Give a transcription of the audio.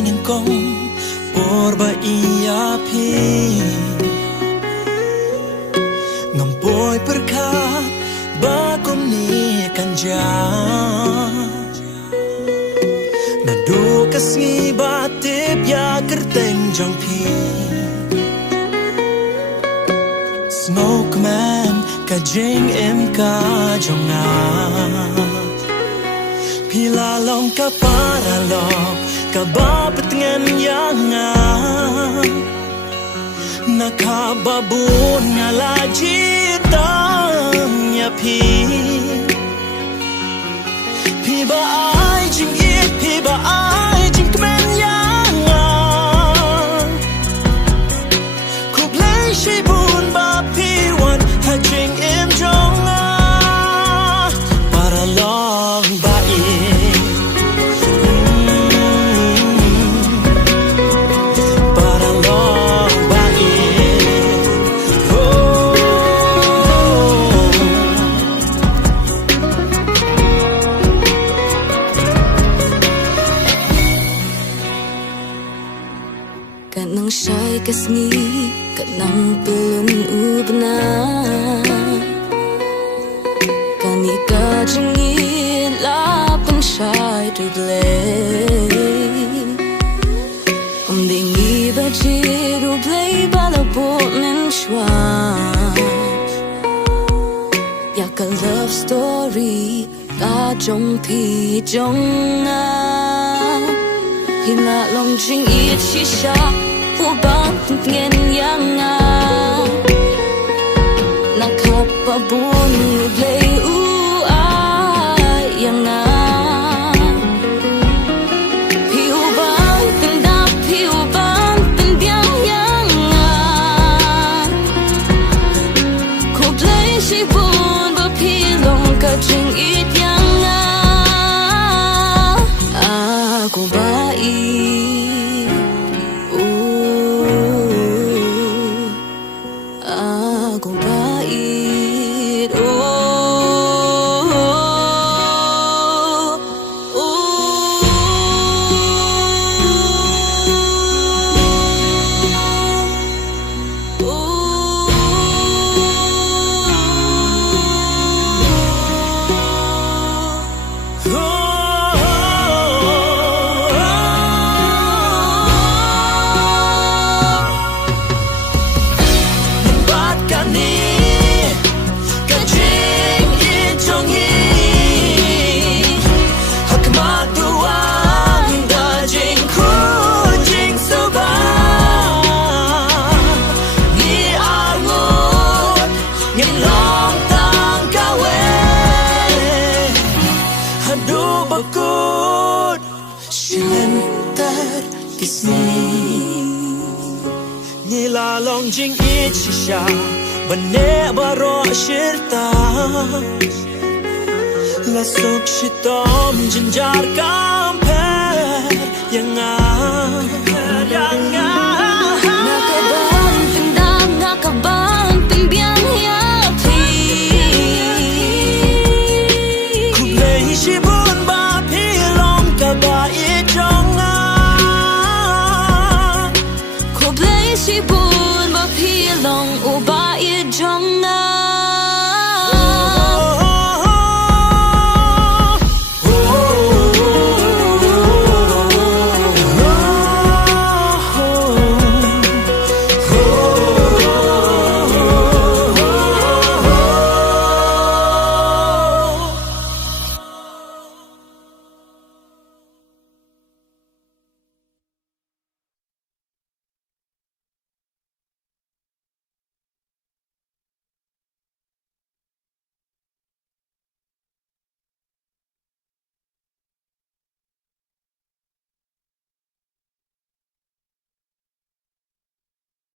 nang kong porba iya pi ngampoy perkat bakom ni kanja nado kasngi batip ya kerteng jang pi smoke man ka jing em ka jonga pila long ka para long ka bapat ngan yanga nakababun nga lajitang ya pi ba ai jing it pi ba ai jing kmen yanga kup lay shi bun ba pi wan ha jing em jonga para long ba Kanang shy kasngi, kanang pelun ubna. Kani ka jingi lapan shy to play. Umbingi bajiru play balabo menshwa. Yaka love story ka jong pi jong a. Hina long jing it shisha ubang ngien yanga nakapabun play u yanga pi ubang pendap pi ubang pendiang yanga ko play shi bun ba pi long ka jing it yanga aku Nila long jing it shisha bane baro shirta la suk shitom jinjar kamper yanga nakaban pendam nakaban pembiang ya pi kuplay shibun ba pilong ka ba ijonga si bun ba pi long uba